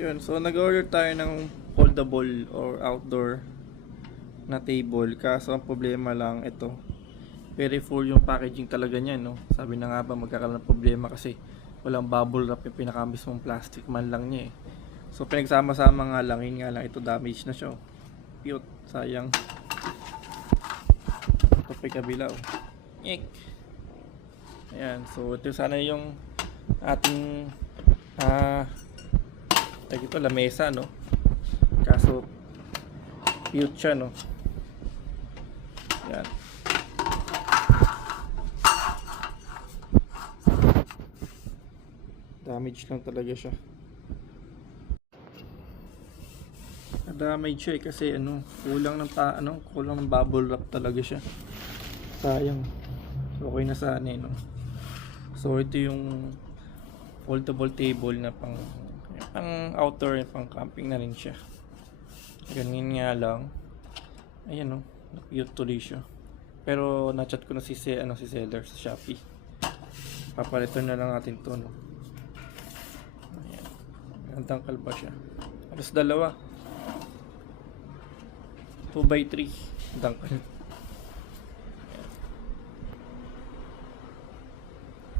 Yun, so nag-order tayo ng foldable or outdoor na table. Kaso ang problema lang ito, very full yung packaging talaga niya, no? Sabi na nga ba magkakaroon ng problema kasi walang bubble wrap yung pinaka-mismong plastic man lang niya eh. So pinagsama-sama nga lang, yun nga lang, ito damage na siya. Cute, sayang. Ito pa yung kabila oh. Yek. Ayan, so ito sana yung ating ito lamesa, no? Kaso cute siya, no? Yan. Damage lang talaga siya. Na-damage siya eh, kasi kulang ng kulang ng bubble wrap talaga siya. Sayang. So, okay na sana eh, no? So ito yung foldable table na pang outdoor, pang camping na rin siya. Ganyan nga lang. Ayan, no? Cute tuloy siya. Pero na-chat ko na si seller sa Shopee. Papalitan na lang natin to, no? Ayan. Gandang kalba siya. Alas dalawa. 2x3. Dangkal.